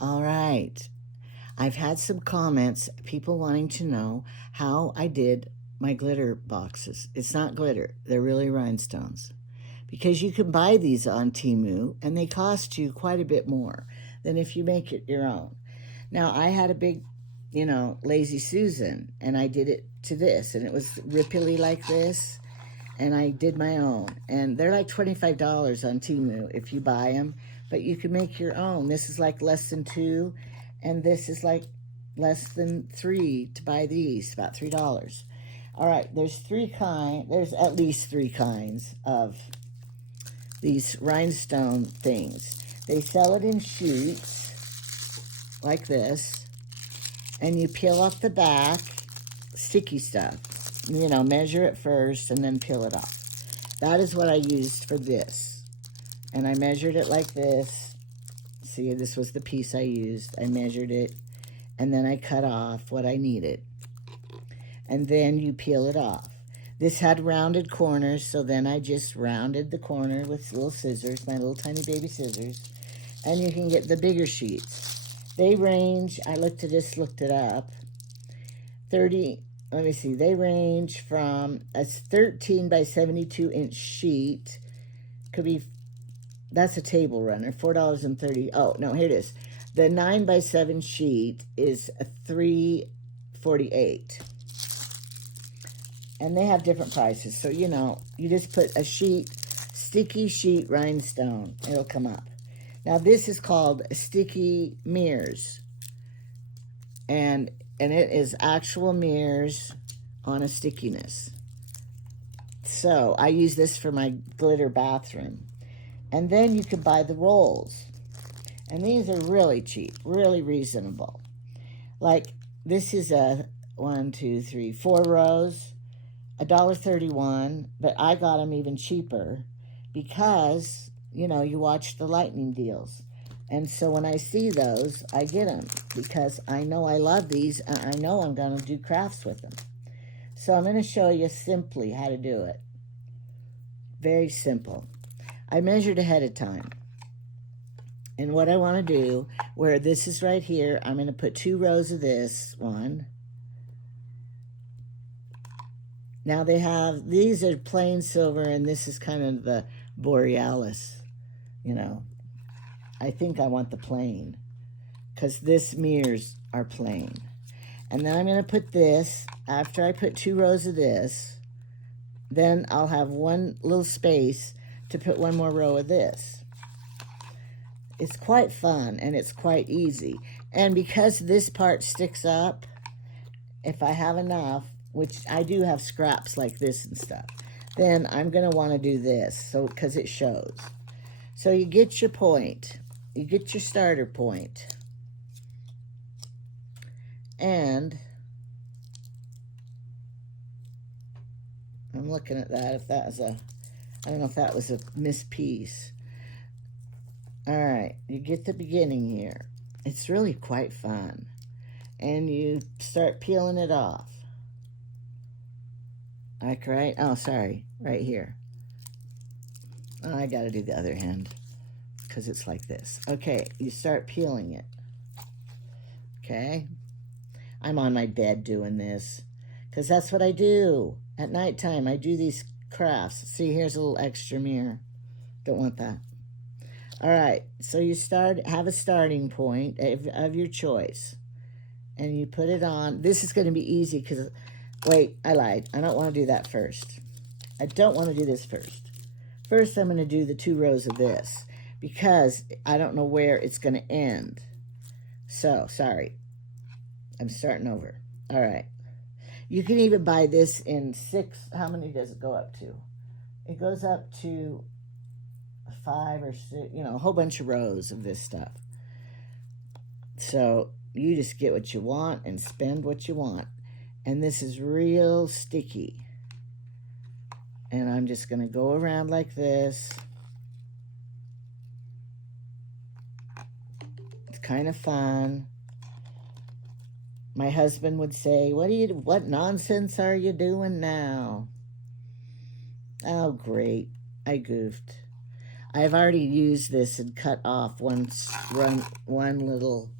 All right. I've had some comments, people wanting to know how I did my glitter boxes. It's not glitter, they're really rhinestones. Because you can buy these on Temu and they cost you quite a bit more than if you make it your own. Now, I had a big, Lazy Susan, and I did it to this, and it was ripply like this, and I did my own. And they're like $25 on Temu if you buy them, but you can make your own. This is like less than $2, and this is like less than $3 to buy these, about $3. All right, there's at least three kinds of these rhinestone things. They sell it in sheets like this, and you peel off the back, sticky stuff. Measure it first and then peel it off. That is what I used for this. And I measured it like this. See, this was the piece I used. I measured it, and then I cut off what I needed. And then you peel it off. This had rounded corners, so then I just rounded the corner with little scissors, my little tiny baby scissors. And you can get the bigger sheets. They range, I looked it up, 30, let me see, they range from a 13 by 72 inch sheet, that's a table runner, $4.30, oh, no, here it is. The 9 by 7 sheet is a $3.48. And they have different prices. So, you just put a sticky sheet rhinestone. It'll come up. Now, this is called sticky mirrors. And it is actual mirrors on a stickiness. So, I use this for my glitter bathroom. And then you can buy the rolls. And these are really cheap, really reasonable. Like, this is a 4 rows. $1.31, but I got them even cheaper because, you watch the lightning deals. And so when I see those, I get them because I know I love these and I know I'm going to do crafts with them. So I'm going to show you simply how to do it. Very simple. I measured ahead of time. And what I want to do, where this is right here, I'm going to put 2 rows of this one. Now these are plain silver, and this is kind of the borealis, I think I want the plain, because this mirrors are plain. And then I'm going to put this, after I put 2 rows of this, then I'll have one little space to put 1 more row of this. It's quite fun, and it's quite easy. And because this part sticks up, if I have enough, which I do have scraps like this and stuff, then I'm going to want to do this, because it shows. So you get your point. You get your starter point. And I'm looking at that, I don't know if that was a missed piece. All right, you get the beginning here. It's really quite fun. And you start peeling it off. Like right here. Oh, I got to do the other hand because it's like this. Okay, you start peeling it. Okay, I'm on my bed doing this because that's what I do at nighttime. I do these crafts. See, here's a little extra mirror. Don't want that. All right, so you have a starting point of your choice, and you put it on. This is going to be easy because. Wait, I lied. I don't want to do that first. I don't want to do this first. First, I'm going to do the 2 rows of this because I don't know where it's going to end. So, sorry. I'm starting over. All right. You can even buy this in 6. How many does it go up to? It goes up to 5 or 6, a whole bunch of rows of this stuff. So, you just get what you want and spend what you want. And this is real sticky. And I'm just going to go around like this. It's kind of fun. My husband would say, what nonsense are you doing now? Oh, great. I goofed. I've already used this and cut off one little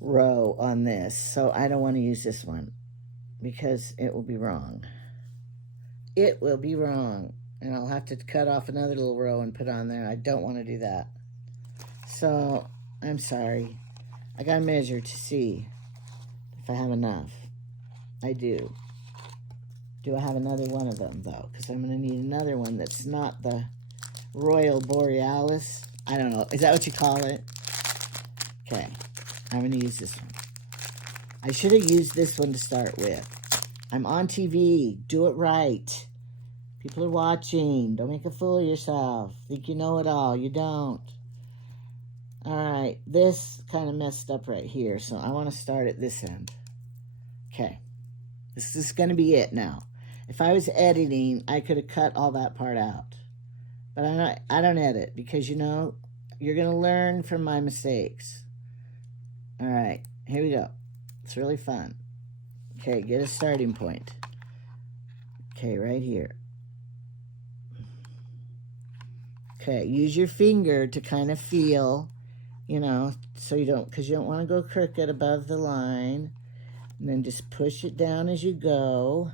row on this, so I don't want to use this one because it will be wrong. It will be wrong, and I'll have to cut off another little row and put on there. I don't want to do that. So I'm sorry. I gotta measure to see if I have enough. I do. Do I have another one of them, though? Because I'm going to need another one that's not the Royal Borealis. I don't know. Is that what you call it? Okay. I'm going to use this one. I should have used this one to start with. I'm on TV. Do it right. People are watching. Don't make a fool of yourself. Think you know it all. You don't. All right. This kind of messed up right here, so I want to start at this end. Okay. This is going to be it now. If I was editing, I could have cut all that part out. But I don't edit because, you know, you're going to learn from my mistakes. All right, here we go. It's really fun. Okay, get a starting point. Okay, right here. Okay, use your finger to kind of feel, you know, so you don't, because you don't want to go crooked above the line. And then just push it down as you go.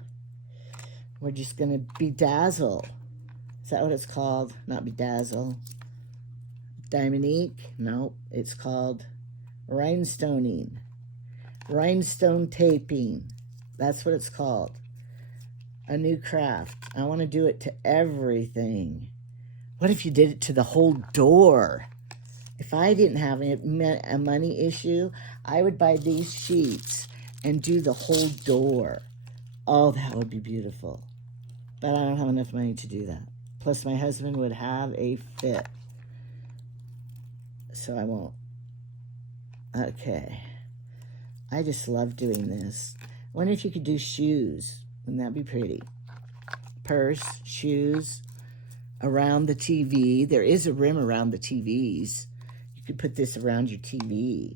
We're just going to bedazzle. Is that what it's called? Not bedazzle. Diamonique? No, it's called rhinestoning. Rhinestone taping. That's what it's called. A new craft. I want to do it to everything. What if you did it to the whole door? If I didn't have a money issue, I would buy these sheets and do the whole door. Oh, that would be beautiful. But I don't have enough money to do that. Plus, my husband would have a fit. So I won't. Okay. I just love doing this. I wonder if you could do shoes. Wouldn't that be pretty? Purse, shoes, around the TV. There is a rim around the TVs. You could put this around your TV.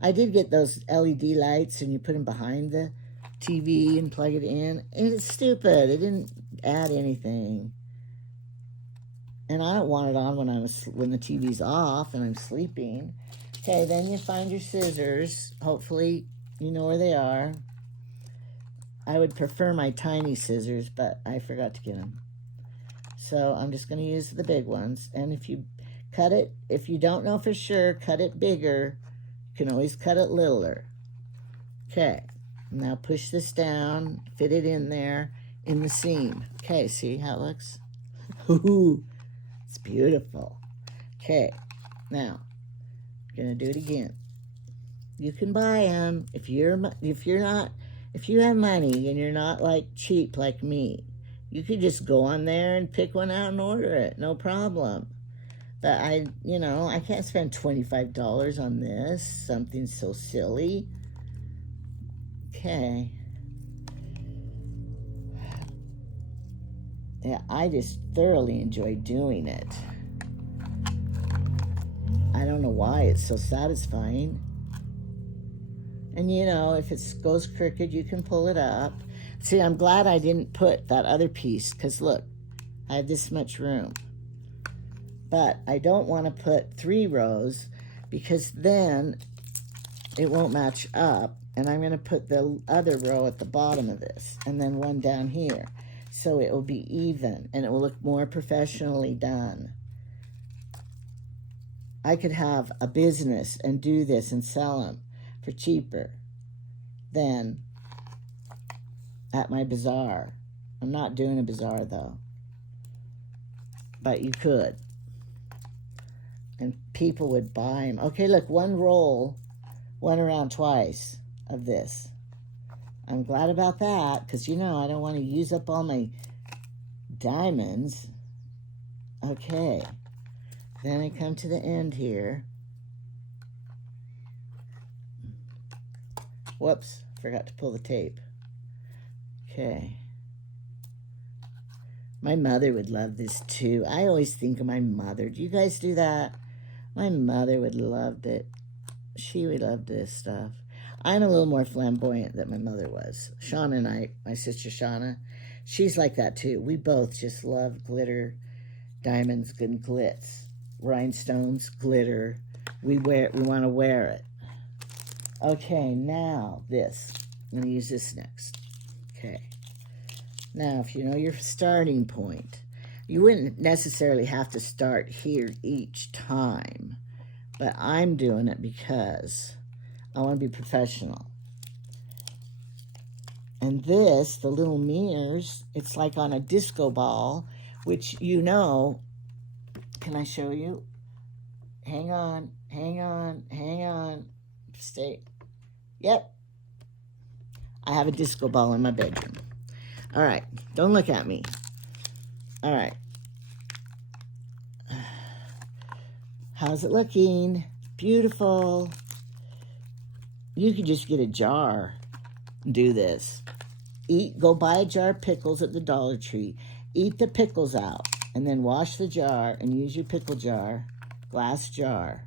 I did get those LED lights, and you put them behind the TV and plug it in. And it's stupid. It didn't add anything. And I don't want it on when the TV's off and I'm sleeping. Okay, then you find your scissors. Hopefully you know where they are. I would prefer my tiny scissors, but I forgot to get them. So I'm just going to use the big ones. And if you cut it, if you don't know for sure, cut it bigger. You can always cut it littler. Okay, now push this down, fit it in there in the seam. Okay, see how it looks? Ooh, it's beautiful. Okay, now I'm gonna do it again. You can buy them if you have money and you're not like cheap like me. You could just go on there and pick one out and order it, no problem. But I can't spend $25 on this, something so silly. Okay. Yeah, I just thoroughly enjoy doing it. I don't know why it's so satisfying. And you know, if it goes crooked, you can pull it up. See, I'm glad I didn't put that other piece, because look, I have this much room. But I don't want to put 3 rows, because then it won't match up. And I'm going to put the other row at the bottom of this, and then one down here. So it will be even, and it will look more professionally done. I could have a business and do this and sell them for cheaper than at my bazaar. I'm not doing a bazaar, though. But you could. And people would buy them. Okay, look, one roll went around twice of this. I'm glad about that, because, you know, I don't want to use up all my diamonds. Okay. Then I come to the end here. Whoops, forgot to pull the tape. Okay. My mother would love this too. I always think of my mother. Do you guys do that? My mother would love it. She would love this stuff. I'm a little more flamboyant than my mother was. Shauna and I, my sister Shauna, she's like that too. We both just love glitter diamonds and glitz, rhinestones, glitter. We want to wear it. Okay, now this. I'm going to use this next. Okay. Now, if you know your starting point, you wouldn't necessarily have to start here each time, but I'm doing it because I want to be professional. And this, the little mirrors, it's like on a disco ball, which you know, can I show you? Hang on, hang on, hang on. Stay. Yep. I have a disco ball in my bedroom. All right, don't look at me. All right. How's it looking? Beautiful. You could just get a jar and do this. Go buy a jar of pickles at the Dollar Tree. Eat the pickles out, and then wash the jar and use your pickle jar, glass jar.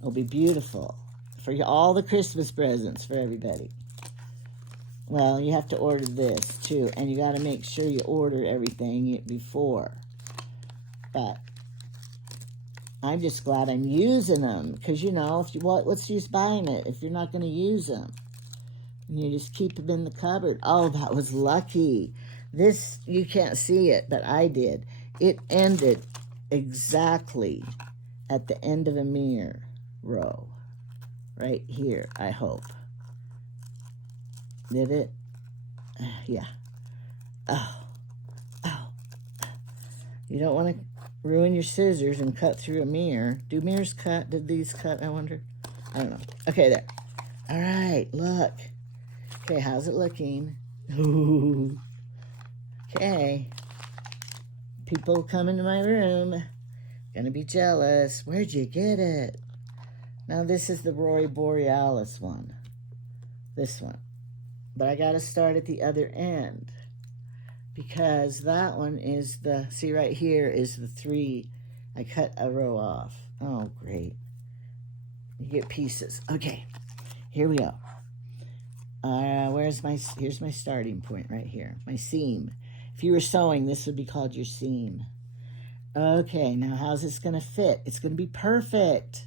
It'll be beautiful for all the Christmas presents for everybody. Well, you have to order this too, and you got to make sure you order everything before. But I'm just glad I'm using them, because you know, if you want, what's the use buying it if you're not going to use them? And you just keep them in the cupboard. Oh, that was lucky. This, you can't see it, but I did. It ended exactly at the end of a mirror row. Right here, I hope. Did it? Yeah. Oh. You don't want to ruin your scissors and cut through a mirror. Do mirrors cut? Did these cut, I wonder? I don't know. Okay, there. All right, look. Okay, how's it looking? Ooh. Okay. People come into my room. Gonna be jealous. Where'd you get it? Now, this is the Aurora Borealis one. This one. But I gotta start at the other end, because that one is the, see right here is the 3. I cut a row off. Oh, great. You get pieces. Okay, here we go. Here's my starting point right here, my seam. If you were sewing, this would be called your seam. Okay, now how's this gonna fit? It's gonna be perfect.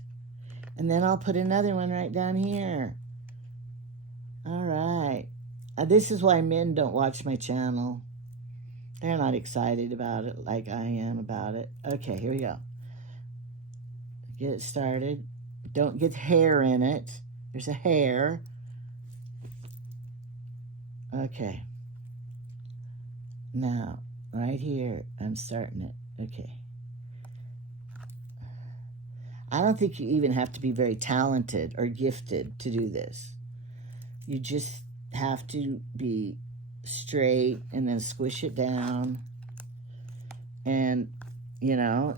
And then I'll put another one right down here. All right. This is why men don't watch my channel. They're not excited about it like I am about it. Okay, here we go. Get it started. Don't get hair in it. There's a hair. Okay. Now, right here, I'm starting it. Okay. I don't think you even have to be very talented or gifted to do this. You just have to be straight and then squish it down. And, you know,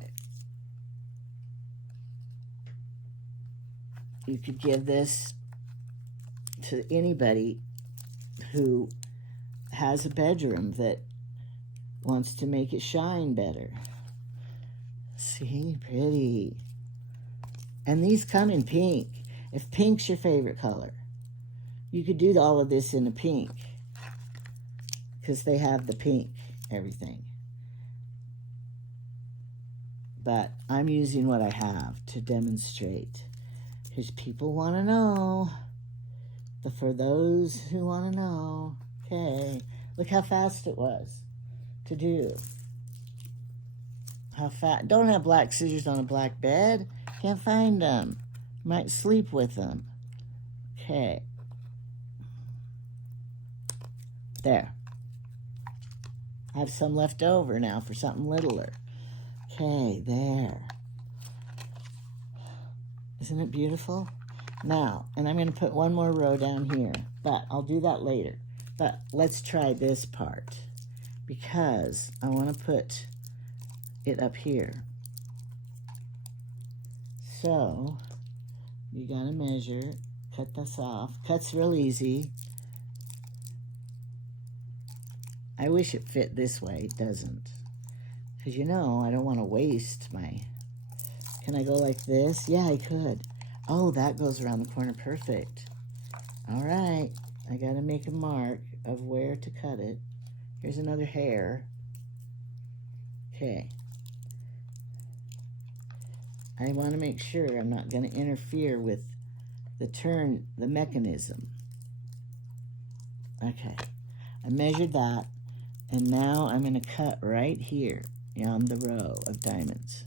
you could give this to anybody who has a bedroom that wants to make it shine better. See, pretty. And these come in pink. If pink's your favorite color, you could do all of this in a pink, because they have the pink everything. But I'm using what I have to demonstrate, because people want to know. But for those who want to know, okay, look how fast it was to do. How fast. Don't have black scissors on a black bed. Can't find them. Might sleep with them. Okay. There. I have some left over now for something littler. Okay, there. Isn't it beautiful? Now, and I'm going to put one more row down here, but I'll do that later. But let's try this part, because I want to put it up here. So, you got to measure, cut this off. Cut's real easy. I wish it fit this way. It doesn't. Because, you know, I don't want to waste my... Can I go like this? Yeah, I could. Oh, that goes around the corner perfect. All right. I got to make a mark of where to cut it. Here's another hair. Okay. I want to make sure I'm not going to interfere with the mechanism. Okay, I measured that, and now I'm going to cut right here on the row of diamonds.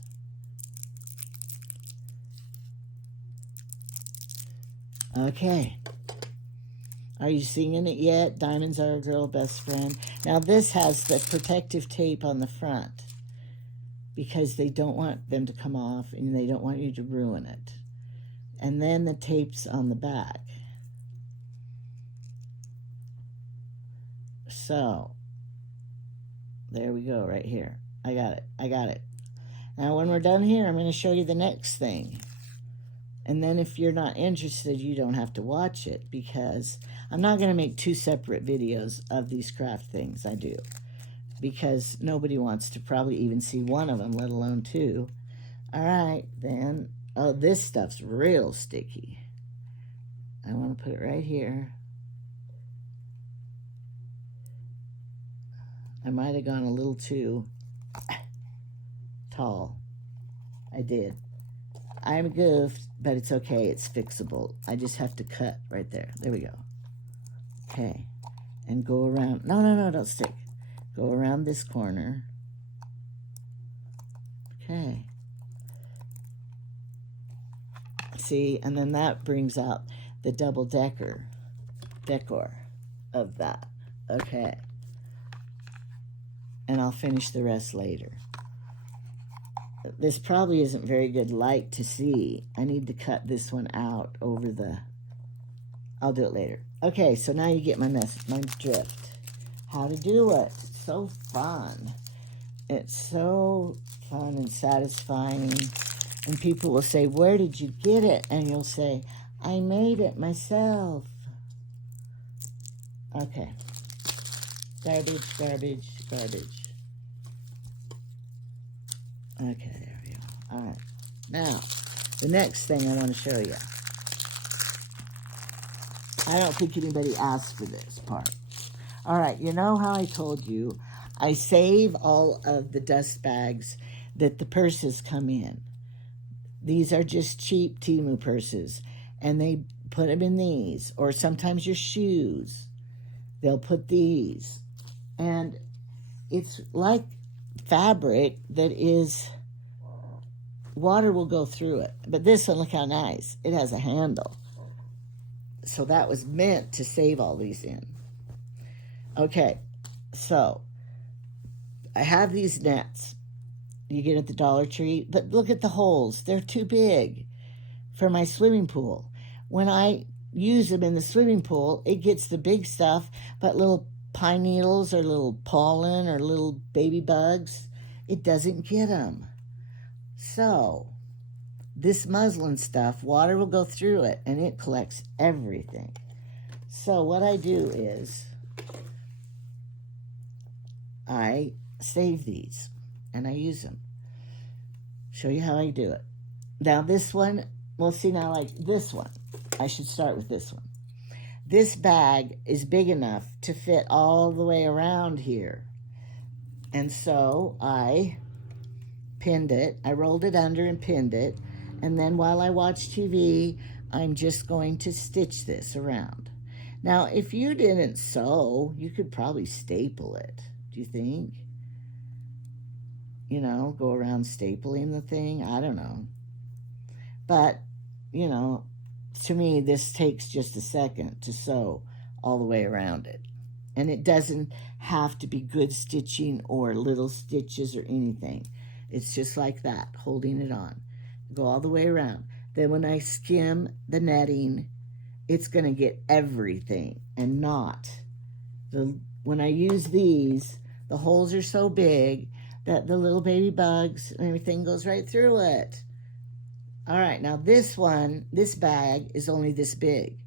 Okay. Are you singing it yet? Diamonds are a girl best friend. Now this has the protective tape on the front because they don't want them to come off and they don't want you to ruin it. And then the tape's on the back. So, there we go right here. I got it. I got it. Now when we're done here, I'm going to show you the next thing. And then if you're not interested, you don't have to watch it because I'm not going to make 2 separate videos of these craft things I do because nobody wants to probably even see one of them, let alone 2. All right, then. Oh, this stuff's real sticky. I want to put it right here. I might have gone a little too tall. I did. I'm goofed, but it's okay. It's fixable. I just have to cut right there. There we go. Okay. And go around. No, don't stick. Go around this corner. Okay. See, and then that brings out the double decor of that. Okay. And I'll finish the rest later. This probably isn't very good light to see. I need to cut this one out over the... I'll do it later. Okay, so now you get my drift. How to do it. It's so fun. It's so fun and satisfying. And people will say, where did you get it? And you'll say, I made it myself. Okay. Garbage, garbage, garbage. Okay, there we go. All right. Now, the next thing I want to show you. I don't think anybody asked for this part. All right, you know how I told you I save all of the dust bags that the purses come in. These are just cheap Temu purses, and they put them in these, or sometimes your shoes. They'll put these. And it's like fabric that is, water will go through it. But this one, look how nice. It has a handle. So that was meant to save all these in. Okay, so I have these nets you get at the Dollar Tree, but look at the holes. They're too big for my swimming pool. When I use them in the swimming pool, it gets the big stuff, but little pine needles or little pollen or little baby bugs, it doesn't get them. So this muslin stuff, water will go through it and it collects everything. So what I do is I save these and I use them. Show you how I do it. Now this one, we'll see now, like this one. I should start with this one. This bag is big enough to fit all the way around here. And so I pinned it. I rolled it under and pinned it. And then while I watch TV, I'm just going to stitch this around. Now, if you didn't sew, you could probably staple it. Do you think? You know, go around stapling the thing. I don't know. But, you know, to me, this takes just a second to sew all the way around it. And it doesn't have to be good stitching or little stitches or anything. It's just like that, holding it on. Go all the way around. Then when I skim the netting, it's going to get everything and not. When I use these, the holes are so big that the little baby bugs and everything goes right through it. All right, now this bag is only this big.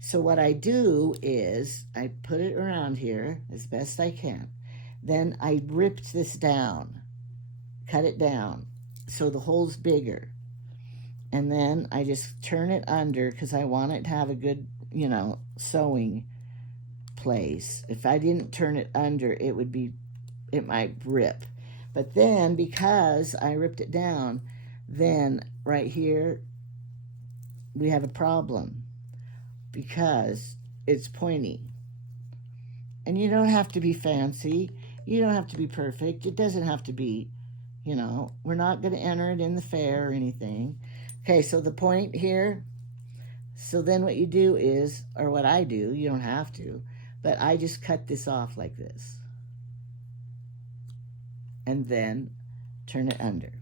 So what I do is I put it around here as best I can. Then I ripped this down, cut it down so the hole's bigger. And then I just turn it under because I want it to have a good, you know, sewing place. If I didn't turn it under, it might rip. But then because I ripped it down, then right here we have a problem because it's pointy. And you don't have to be fancy. You don't have to be perfect. It doesn't have to be, we're not going to enter it in the fair or anything. Okay, so the point here, so then what you do is, or what I do, you don't have to, but I just cut this off like this. And then turn it under.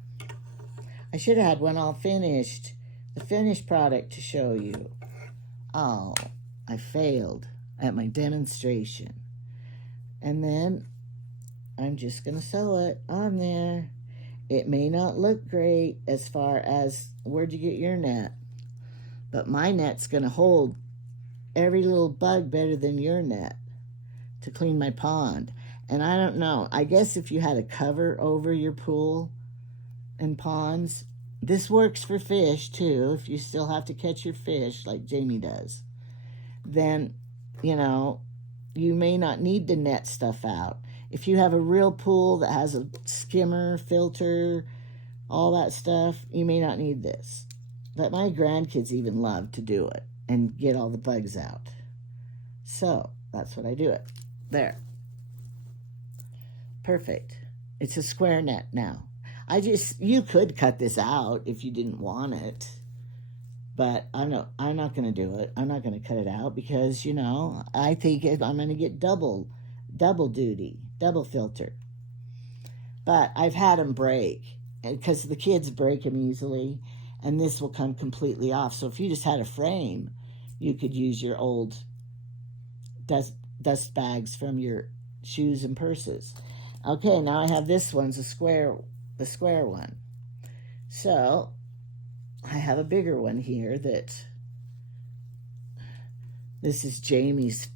I should have had one all finished, the finished product to show you. Oh, I failed at my demonstration. And then I'm just going to sew it on there. It may not look great as far as where'd you get your net, but my net's going to hold every little bug better than your net to clean my pond. And I don't know, I guess if you had a cover over your pool and ponds, this works for fish too. If you still have to catch your fish like Jamie does, then, you may not need to net stuff out. If you have a real pool that has a skimmer, filter, all that stuff, you may not need this. But my grandkids even love to do it and get all the bugs out. So that's what I do it. There. Perfect. It's a square net now. You could cut this out if you didn't want it. But I'm not going to do it. I'm not going to cut it out because, I think I'm going to get double duty, double filter. But I've had them break because the kids break them easily, and this will come completely off. So if you just had a frame, you could use your old dust bags from your shoes and purses. Okay, now I have this one's the square one. So I have a bigger one here this is Jamie's,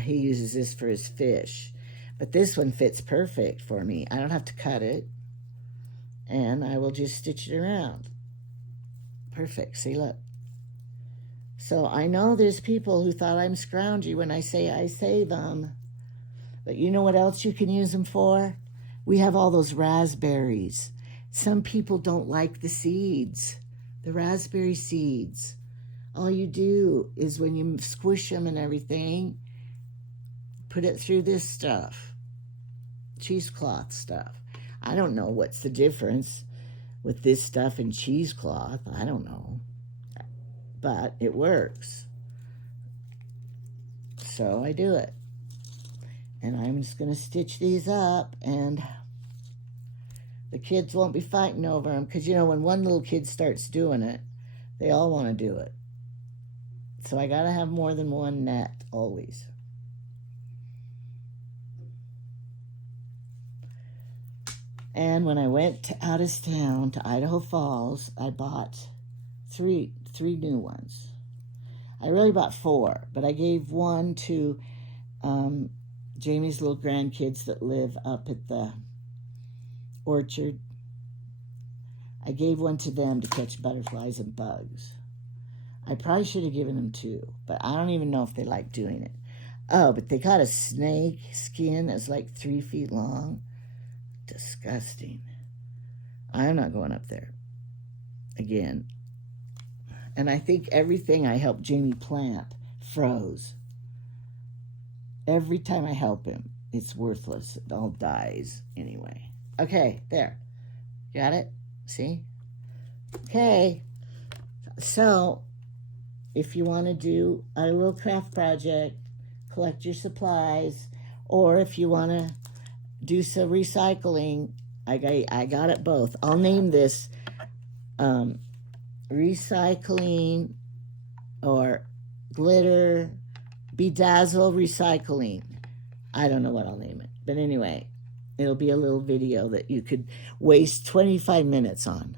he uses this for his fish. But this one fits perfect for me. I don't have to cut it. And I will just stitch it around. Perfect, see, look. So I know there's people who thought I'm scroungy when I say I save them. But you know what else you can use them for? We have all those raspberries. Some people don't like the seeds. The raspberry seeds. All you do is when you squish them and everything, put it through this stuff, cheesecloth stuff. I don't know what's the difference with this stuff and cheesecloth. I don't know. But it works. So I do it. And I'm just going to stitch these up, and the kids won't be fighting over them because, when one little kid starts doing it, they all want to do it. So I got to have more than one net always. And when I went out of town to Idaho Falls, I bought three new ones. I really bought 4, but I gave one to Jamie's little grandkids that live up at the orchard. I gave one to them to catch butterflies and bugs. I probably should have given them 2, but I don't even know if they like doing it. Oh, but they got a snake skin that's like 3 feet long. Disgusting. I'm not going up there again. And I think everything I helped Jamie plant froze. Every time I help him, it's worthless. It all dies anyway. Okay, there. Got it? See? Okay. So, if you want to do a little craft project, collect your supplies, or if you want to do some recycling, I got it both. I'll name this recycling or glitter bedazzle recycling. I don't know what I'll name it. But anyway, it'll be a little video that you could waste 25 minutes on.